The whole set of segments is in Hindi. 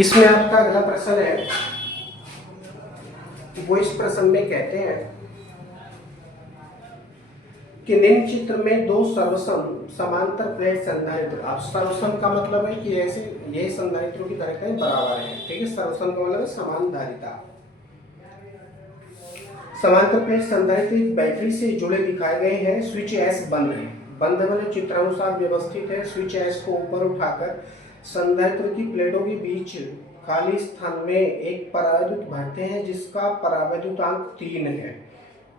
इसमें आपका अगला प्रश्न है, वो इस प्रश्न में कहते हैं कि निम्न चित्र में दो सर्वसम समांतर प्लेट संधारित्र। अब सर्वसम का मतलब है कि ऐसे ये संधारित्रों की धारिताएं बराबर हैं। ठीक है, सर्वसम का मतलब है समान धारिता। समांतर प्लेट संधारित्र एक बैटरी से जुड़े दिखाए गए हैं। स्विच एस बंद है, बंद मतलब चित्रानुसार व्यवस्थित है। स्विच एस को ऊपर उठाकर संधारित्र की प्लेटों के बीच खाली स्थान में एक परावैद्युत भरते हैं जिसका परावैद्युतांक 3 है।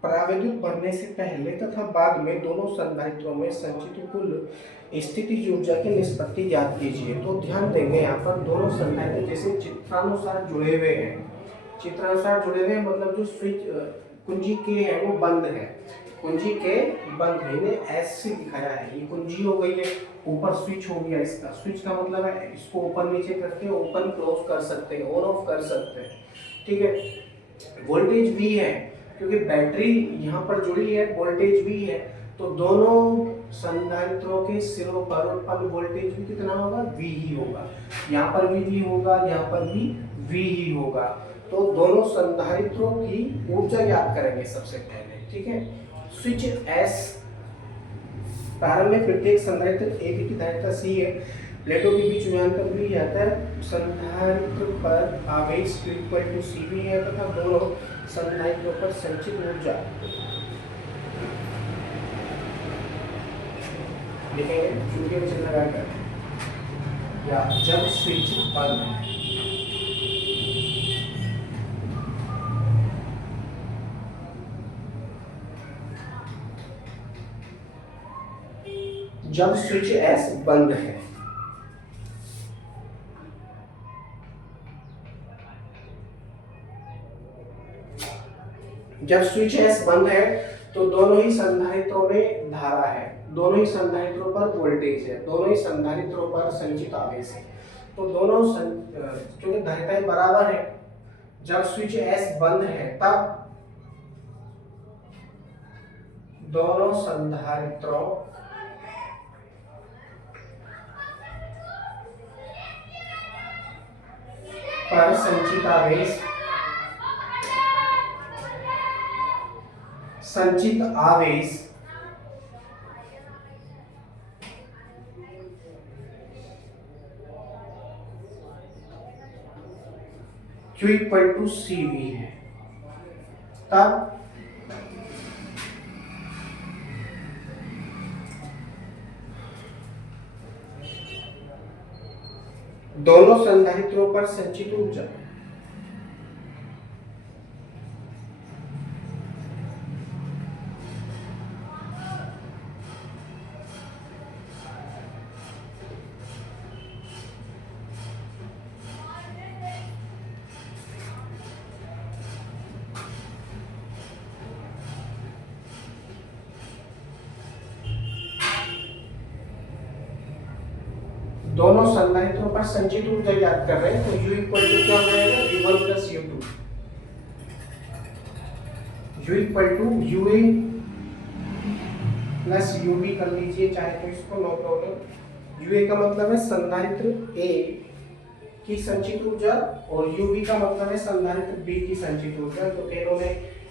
परावैद्युत भरने से पहले तथा बाद में दोनों संधारित्रों में संचित कुल स्थितिज ऊर्जा की निष्पत्ति ज्ञात कीजिए। तो ध्यान देंगे यहाँ पर दोनों संधारित्र जैसे चित्रानुसार जुड़े हुए हैं। चित्रानुसार जुड़े हुए मतलब जो स्विच कुंजी के है वो बंद है, कुंजी के बंद है, इन्हें ऐसे दिखाया है। ये कुंजी हो गई है, ऊपर स्विच हो गया। इसका स्विच का मतलब है इसको ऊपर नीचे करके ओपन क्लोज कर सकते हैं, ऑन ऑफ कर सकते हैं। ठीक है, वोल्टेज V है क्योंकि बैटरी यहाँ पर जुड़ी है, वोल्टेज V है, तो दोनों संधारित्रों के सिरों पर उत्पन्न वोल्टेज भी कितना होगा? V ही होगा। यहाँ पर भी V होगा, यहाँ पर भी V ही होगा। तो दोनों संधारित्रों की ऊर्जा ज्ञात करेंगे सबसे पहले। ठीक है, स्विच S प्रारंभ में प्रत्येक संधारित्र AB की धारिता C है। प्लेटों के बीच विभवांतर V जाता है। संधारित्र पर आवेश CV है तथा दोनों संधारित्रों पर संचित ऊर्जा लिखेंगे चूंकि चिन्ह लगाकर, या जब स्विच बंद है। जब स्विच S बंद है, जब स्विच S बंद है तो दोनों ही संधारित्रों में धारा है, दोनों ही संधारित्रों पर वोल्टेज है, दोनों ही संधारित्रों पर संचित आवेश है। तो दोनों क्योंकि धारिताएं बराबर है, जब स्विच S बंद है तब दोनों संधारित्रों पर संचित आवेश Q = CV है। तब दोनों संधारित्रों पर संचित ऊर्जा दोनों संधारित्रों पर संचित ऊर्जा ज्ञात कर रहे हैं। तो U = क्या हो जाएगा? U1 + U2। U = UA + UB कर लीजिए चाहे तो इसको, नो प्रॉब्लम। UA का मतलब है संधारित्र A की संचित ऊर्जा और UB का मतलब है संधारित्र B की संचित ऊर्जा। तो इन्होंने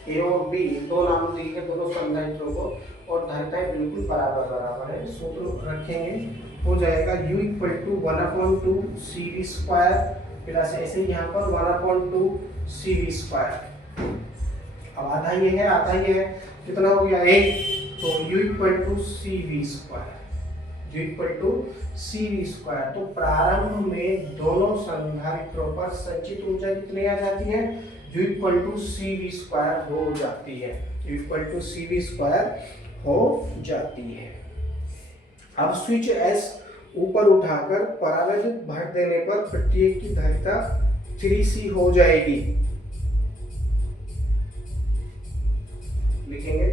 A और B दो नाम दिए हैं दोनों संधारित्रों को, और धारिताएं बिल्कुल बराबर है। सूत्र रखेंगे, हो जाएगा U = 1/2 CV² प्लस ऐसे यहाँ पर 1/2 CV²। अब आधा ये है, आधा ये है, कितना हो गया? 1। तो U = CV², U = CV²। तो प्रारंभ में दोनों संधारित्रों पर संचित ऊर्जा कितनी आ जाती है? U = CV² हो जाती है, U = CV² हो जाती है। अब स्विच S ऊपर उठाकर परावैद्युत भर देने पर प्रत्येक की धारिता 3C हो जाएगी। लिखेंगे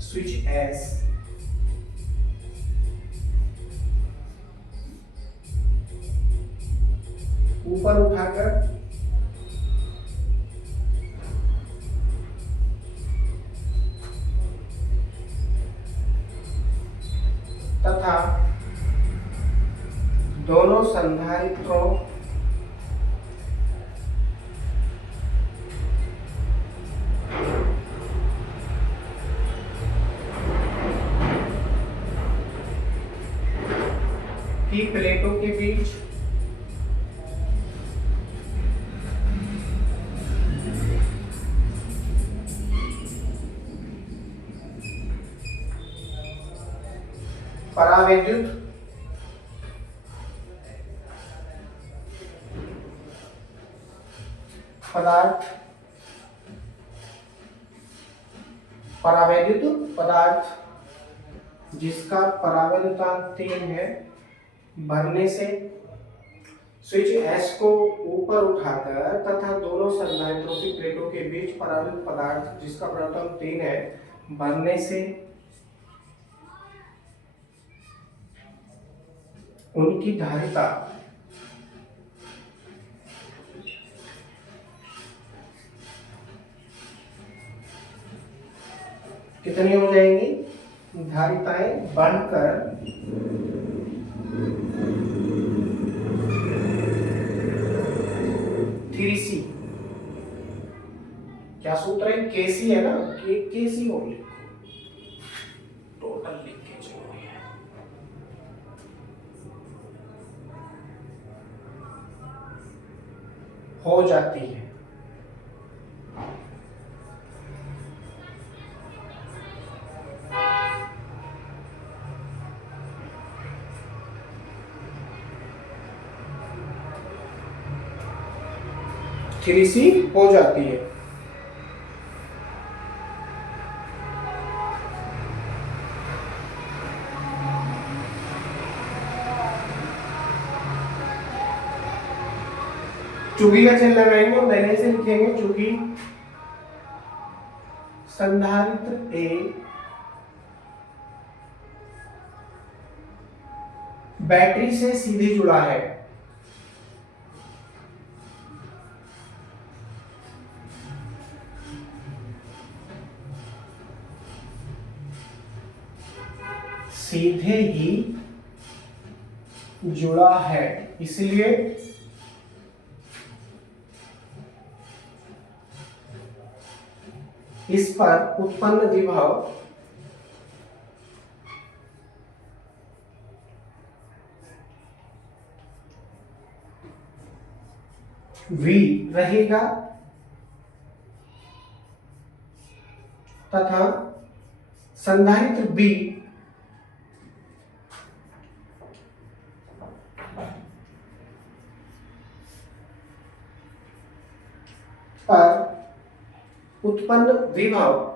स्विच S ऊपर उठाकर तथा दोनों संधारित्रों परावैद्युत पदार्थ, परावैद्युत पदार्थ जिसका परावैद्युतांक 3 है, भरने से स्विच एस को ऊपर उठाकर तथा दोनों संधारित्रों की प्लेटों के बीच परावैद्युत पदार्थ जिसका परावैद्युतांक 3 है, भरने से उनकी धारिता कितनी हो जाएंगी? धारिताएं बढ़कर 3C। क्या सूत्र है? केसी है ना, केसी हो लिखो, टोटल लिख के चलो, हो जाती है। थ्री सी हो जाती है। चुगी का चिन्ह लगाएंगे और मैंने से लिखेंगे चुगी संधारित्र ए बैटरी से सीधे जुड़ा है। सीधे ही जुड़ा है, इसलिए इस पर उत्पन्न विभव V रहेगा तथा संधारित्र B पर उत्पन्न विभव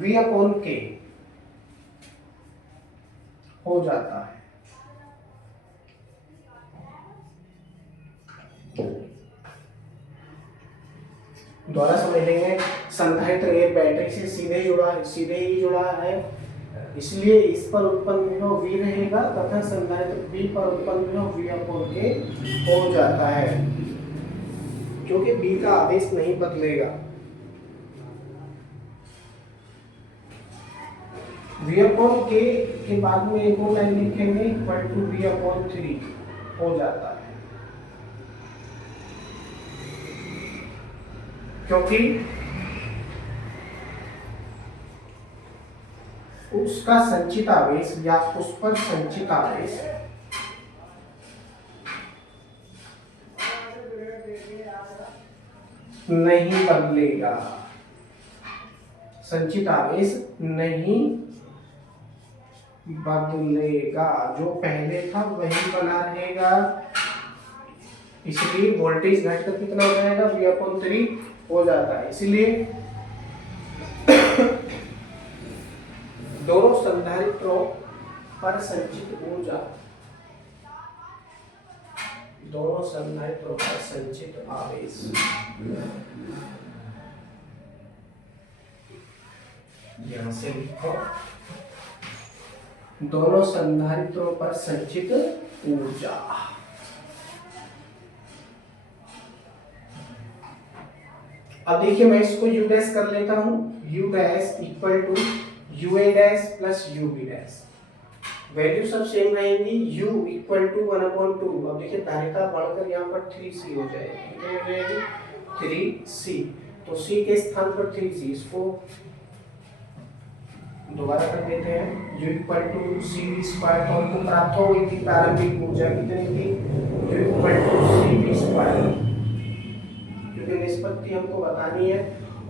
V/K हो जाता है। दोबारा समझ लेंगे। संधारित्र ए बैटरी से सीधे ही जुड़ा है, इसलिए इस पर उत्पन्न विभव V रहेगा तथा संधारित्र B पर उत्पन्न विभव V/K हो जाता है, क्योंकि B का आवेश नहीं बदलेगा। V/K के बाद में एक और लाइन लिखेंगे इक्वल टू V/3 हो जाता है, क्योंकि उसका संचित आवेश या उस पर संचित आवेश नहीं बदलेगा। संचित आवेश नहीं बदलेगा, जो पहले था वही बना रहेगा। इसलिए वोल्टेज घटकर कितना हो जाएगा? V/3 हो जाता है। इसलिए दोनों संधारित्रों पर संचित ऊर्जा, दोनों संधारित्रों पर संचित आवेश यहां से लिखो, दोनों संधारित्रों पर संचित ऊर्जा। अब देखिए मैं इसको U डैश कर लेता हूं। U dash equal to UA dash plus UB dash, value सब सेम रहेंगी। U equal to 1/2। अब देखिए धारिता बढ़कर यहाँ पर 3C हो जाएगी। कितनी हो जाएगी? 3C। तो C के स्थान पर 3C, इसको दोबारा कर देते हैं। U equal to CV square, तो हमको प्राप्त हो गई थी प्रारंभिक ऊर्जा कितनी थी? U equal to CV V square, क्योंकि निष्पत्ति हमको बतानी है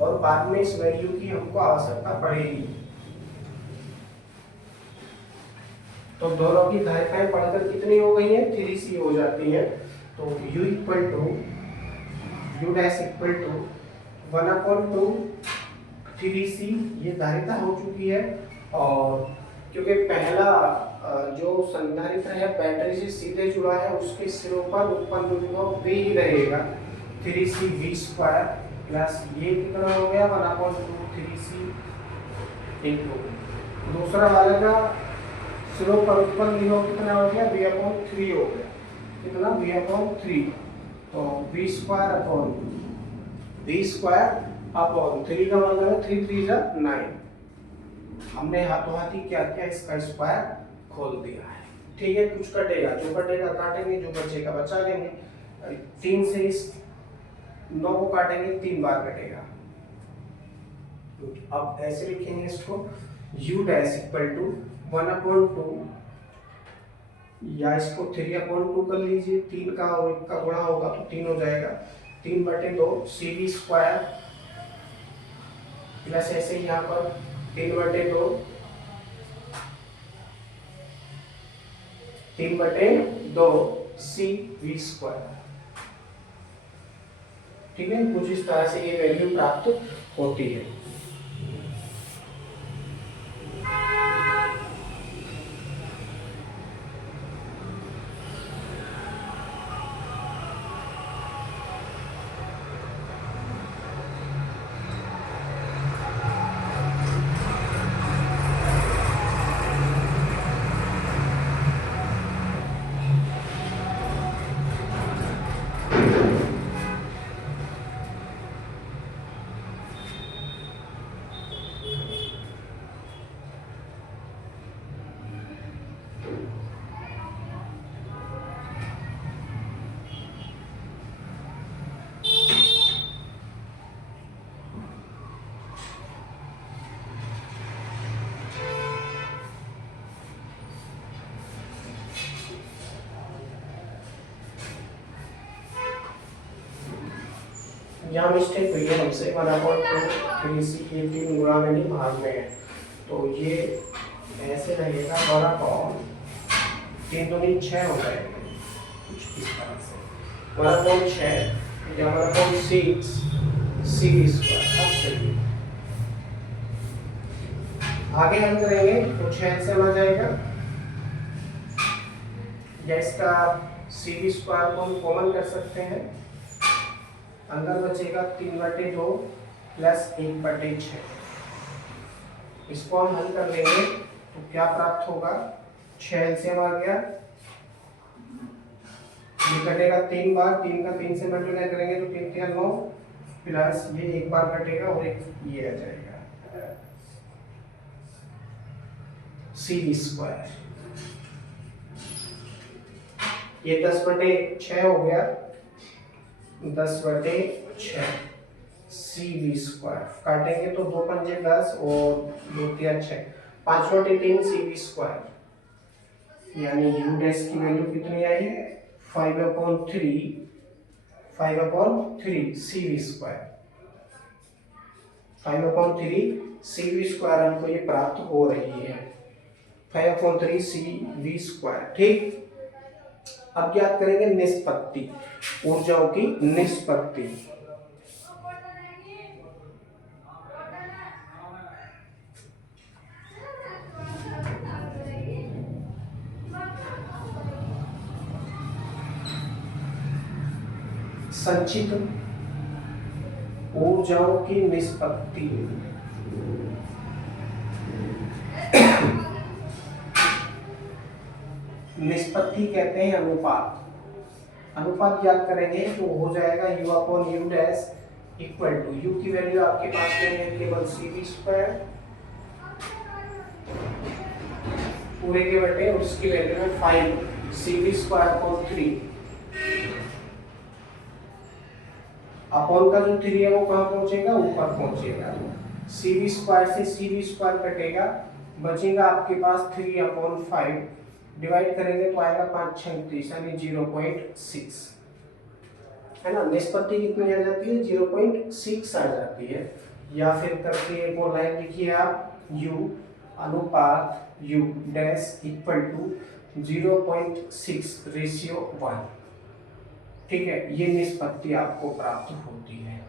और बाद में इस वैल्यू की हमको आवश्यकता पड़ेगी। तो दोनों की धारिताएं पढ़कर कितनी हो गई हैं, 3c हो जाती हैं। तो u equal to u dash equal to 1/2 3c ये धारिता हो चुकी है। और क्योंकि पहला जो संधारित्र है बैटरी से सीधे जुड़ा है, उसके सिरों पर उत्पन्न विभव v ही रहेगा 3c v स्क्वायर प्लस ये कितना हो गया 1/2 3c इंटू दूसरा वाले का सिरों पर उत्पन्न विभव कितना हो गया v/3 हो गया, कितना v/3। तो v स्क्वायर अपॉन 3 का मतलब है 3 3 जा 9। हमने हाथों हाथी क्या किया, इसका स्क्वायर खोल दिया है। ठीक है, कुछ कटेगा, जो कटेगा काटेंगे, जो बचेगा बचा लेंगे। 3 से इस 9 को काटेंगे 3 बार कटेगा। अब ऐसे लिखेंगे इसको u डैश इक्वल टू 1/2 या इसको 3/2 कर लीजिए, 3 का और 1 का गुणा होगा तो 3 हो जाएगा, 3/2 cv स्क्वायर प्लस ऐसे यहाँ पर 3/2 cv स्क्वायर। ठीक है, कुछ इस तरह से ये वैल्यू प्राप्त होती है। यहाँ मिस्टेक हुई है हमसे, 1/2 3c ये 3 गुणा में नहीं भाग में है, तो ये ऐसे रहेगा 1/3 दूनी 6 हो जाएगा, कुछ इस तरह से 1/6 या 1/6 cv स्क्वायर। अब चलिए आगे हम करेंगे तो 6 से आ जाएगा, या इसका cv स्क्वायर को हम कॉमन कर सकते हैं, अंदर बचेगा 3/2 प्लस 1/6। इसको हम हल कर लेंगे तो क्या प्राप्त होगा, 6 एलसीएम आ गया, ये कटेगा 3 बार, 3 का 3 से मल्टीप्लाई करेंगे तो 3 3 9 प्लस ये एक बार कटेगा और एक ये आ जाएगा cv स्क्वायर। ये 10/6 हो गया, 10/6 cv स्क्वायर, काटेंगे तो 2 पंजे 10 और 2 3 6, 5/3 cv स्क्वायर, यानी u डैश की वैल्यू कितनी आई, 5/3 cv स्क्वायर, 5/3 cv स्क्वायर हमको ये प्राप्त हो रही है, 5/3 cv स्क्वायर। ठीक, अब क्या करेंगे, निष्पत्ति, ऊर्जाओं की निष्पत्ति। संचित ऊर्जाओं की निष्पत्ति। निष्पत्ति कहते हैं अनुपात। अनुपात ज्ञात करेंगे तो हो जाएगा u/u dash equal to, u की वैल्यू आपके पास में है केवल cv स्क्वायर पूरे के बटे, और इसकी वैल्यू है 5 cv स्क्वायर अपॉन 3। अपॉन का जो 3 है वो कहाँ पहुंचेगा, ऊपर पहुंचेगा, cv स्क्वायर से cv स्क्वायर कटेगा, बचेगा आपके पास 3/5, डिवाइड करेंगे तो आएगा 5 6 30 यानी 0.6। है ना, निष्पत्ति कितनी आ जाती है 0.6 आ जाती है। या फिर करके एक और लाइन लिखिए आप, u अनुपात u dash equal to 0.6 ratio 1। ठीक है, ये निष्पत्ति आपको प्राप्त होती है।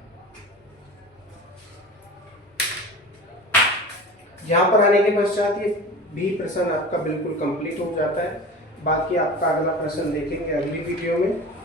यहाँ पर आने के पश्चात ये बी प्रश्न आपका बिल्कुल कंप्लीट हो जाता है। बाकी आपका अगला प्रश्न देखेंगे अगली वीडियो में।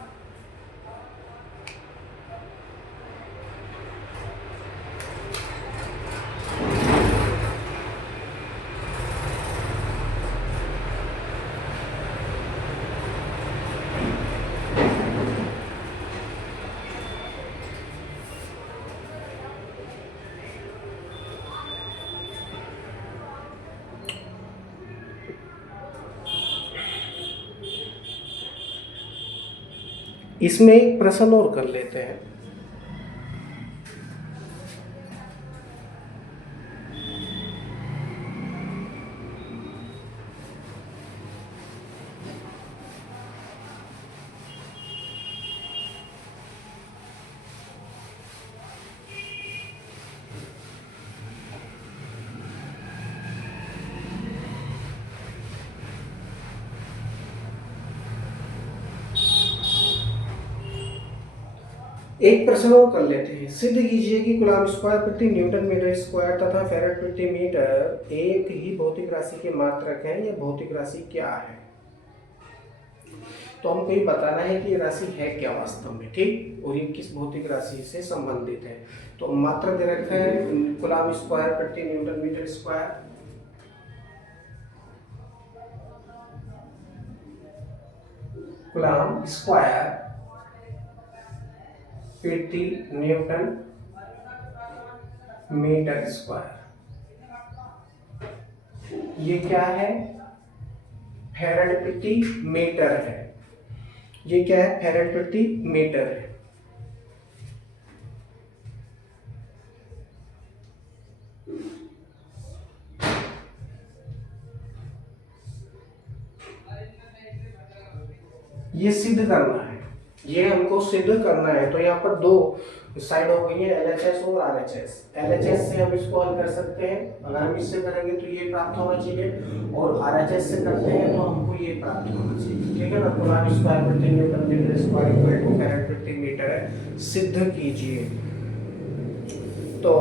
इसमें एक प्रश्न और कर लेते हैं। एक प्रश्न और कर लेते हैं। सिद्ध कीजिए कि कूलम्ब स्क्वायर प्रति न्यूटन मीटर स्क्वायर तथा फैराड प्रति मीटर एक ही भौतिक राशि के मात्रक हैं। यह भौतिक राशि क्या है? तो हमको ये बताना है कि ये राशि है क्या वास्तव में, ठीक, और ये किस भौतिक राशि से संबंधित है। तो मात्रक दे रखा है कूलम्ब स्क्वायर प्रति newton metre square. Coulomb square प्रति न्यूटन मीटर स्क्वायर, ये क्या है? फैराड प्रति मीटर है। ये क्या है? फैराड प्रति मीटर है। ये सिद्ध करना है, ये हमको सिद्ध करना है। तो यहाँ पर दो साइड हो गई है, LHS और RHS। LHS से हम इसको हल कर सकते हैं, अगर हम इससे करेंगे तो ये प्राप्त होना चाहिए, और RHS से करते हैं तो हमको ये प्राप्त होना चाहिए। ठीक है ना, कूलम्ब स्क्वायर प्रति newton metre square equal to farad प्रति मीटर है। सिद्ध कीजिए। तो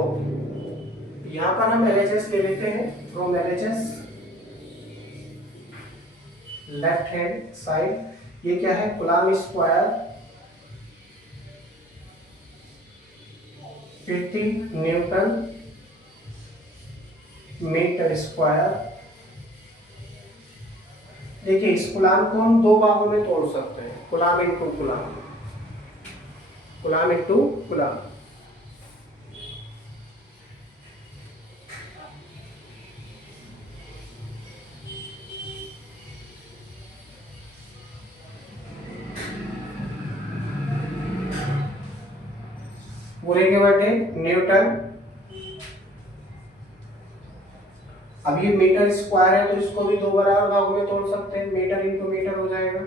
यहाँ पर हम LHS ले लेते हैं। From LHS left hand side, ये क्या है? कूलम्ब स्क्वायर प्रति न्यूटन मीटर स्क्वायर। देखिए, इस कूलम्ब को हम दो भागों में तोड़ सकते हैं, coulomb into coulomb, coulomb into coulomb. पूरे के बटे न्यूटन। अब ये मीटर स्क्वायर है तो इसको भी दो बराबर भागों में तोड़ सकते हैं, मीटर इंटू मीटर हो जाएगा।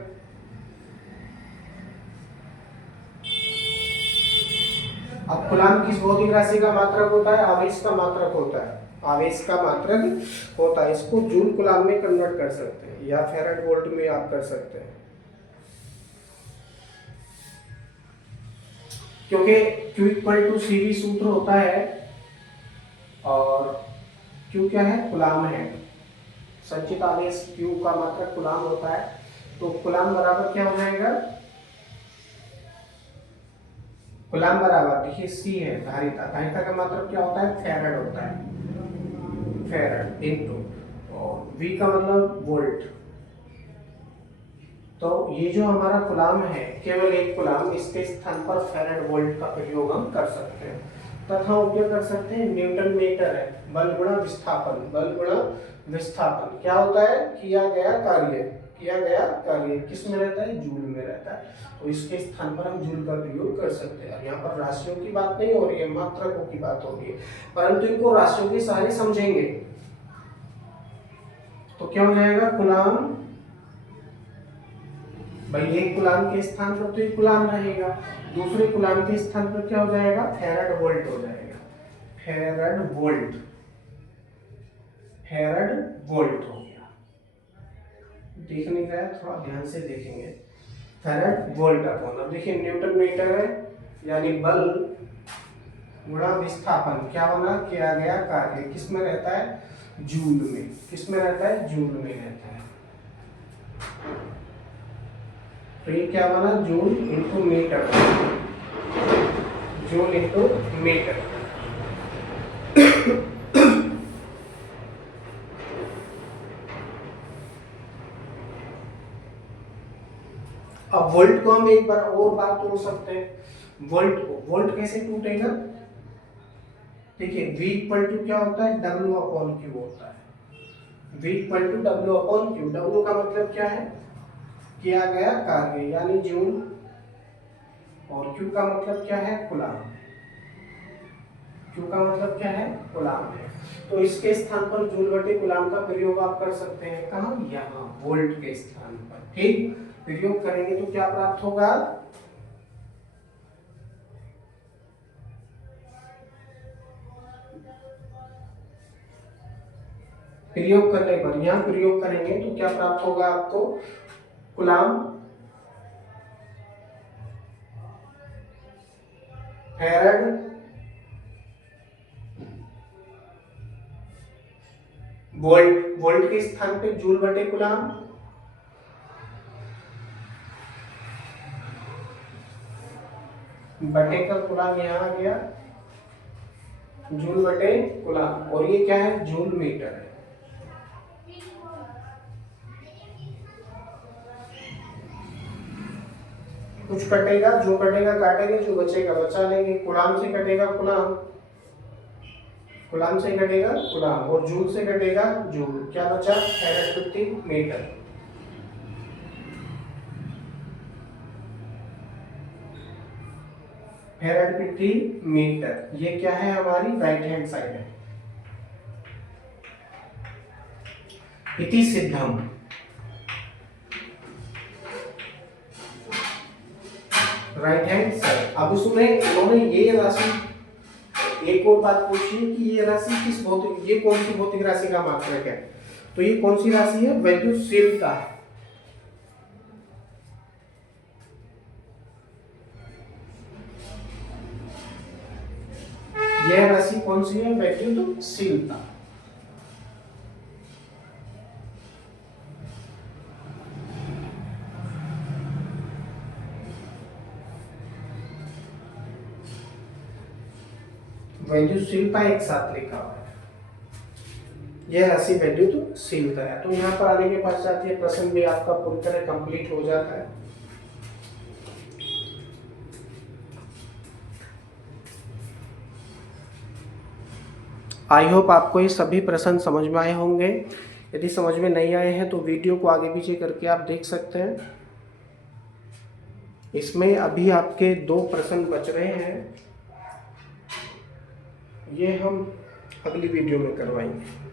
अब कूलम्ब किस भौतिक राशि का मात्रक होता है? आवेश का मात्रक होता है, आवेश का मात्रक होता है। इसको जूल कूलम्ब में कन्वर्ट कर सकते हैं या फैराड वोल्ट में आप कर सकते हैं, क्योंकि Q इक्वल टू CV सूत्र होता है, और Q क्या है? कूलम्ब है। संचित आवेश Q का मात्रक कूलम्ब होता है। तो कूलम्ब बराबर क्या हो जाएगा? कूलम्ब बराबर, देखिए C है धारिता, धारिता का मात्रक क्या होता है? फैराड होता है, फैराड इनटू, और V का मतलब वोल्ट। तो ये जो हमारा कूलम्ब है, केवल एक कूलम्ब, इसके स्थान पर फैराड वोल्ट का प्रयोग हम कर सकते हैं, तथा उपयोग कर सकते हैं न्यूटन मीटर है, बल गुणा विस्थापन। बल गुणा विस्थापन क्या होता है? किया गया कार्य, किया गया कार्य किस में रहता है? जूल में रहता है। तो इसके स्थान पर हम जूल का प्रयोग कर सकते हैं। यहाँ पर राशियों की बात नहीं हो रही है, मात्रकों की बात हो रही है, परंतु इनको राशियों के सहारे समझेंगे तो क्या हो जाएगा? कूलम्ब, भाई एक कूलम्ब के स्थान पर तो एक कूलम्ब रहेगा, दूसरे कूलाम के स्थान पर क्या हो जाएगा, फैराड वोल्ट हो जाएगा, फैराड वोल्ट, फैराड वोल्ट हो गया। देख नहीं गया, थोड़ा ध्यान से देखेंगे। फैराड वोल्ट अपॉन, अब देखिए न्यूटन मीटर है, यानी बल गुणा विस्थापन क्या बना, किया गया कार्य, किस में रहता है, जूल में, किस में रहता है, जूल में रहता है। तो ये क्या बना, joule into metre, joule into metre. अब वोल्ट को हम एक बार और बार तोड़ सकते हैं। वोल्ट कैसे टूटेगा, देखिए V इक्वल टू क्या होता है, W अपॉन Q होता है। V equal to W upon Q, W का मतलब क्या है, किया गया कार्य यानी जूल, और Q का मतलब क्या है, कूलाम, Q का मतलब क्या है, कूलाम है। तो इसके स्थान पर जूल बटे कूलाम का प्रयोग आप कर सकते हैं, कहाँ, यहाँ वोल्ट के स्थान पर। ठीक, प्रयोग करेंगे तो क्या प्राप्त होगा, प्रयोग करने पर, यहाँ प्रयोग करेंगे तो क्या प्राप्त होगा आपको, कूलाम फैराड वोल्ट, वोल्ट के स्थान पे जूल बटे कूलाम, बटे का कूलाम यहाँ आ गया, जूल बटे कूलाम, और ये क्या है, जूल मीटर है। कुछ कटेगा, जो कटेगा काटेंगे, जो बचेगा बचा लेंगे। कूलाम से कटेगा कूलाम, कूलाम से कटेगा कूलाम, और जूल से कटेगा जूल, क्या बचा, फैराड प्रति मीटर। फैराड प्रति मीटर, ये क्या है, हमारी राइट हैंड साइड है। इति सिद्धम, राइट हैंड साइड। अब उसमें उन्होंने ये राशि, एक और बात पूछी कि ये राशि किस भौतिक, ये कौन सी भौतिक राशि का मात्रक है, तो ये कौन सी राशि है, वैद्युतशीलता है। यह राशि कौन सी है, वैद्युतशीलता। वैद्युतशीलता एक साथ लिखा हुआ है, यह राशि वैद्युतशीलता है। तो यहाँ पर आने के पश्चात ये प्रश्न भी आपका पूरी तरह कंप्लीट हो जाता है। आई होप आपको ये सभी प्रश्न समझ में आए होंगे। यदि समझ में नहीं आए हैं तो वीडियो को आगे पीछे करके आप देख सकते हैं। इसमें अभी आपके 2 प्रश्न बच रहे हैं, ये हम अगली वीडियो में करवाएंगे।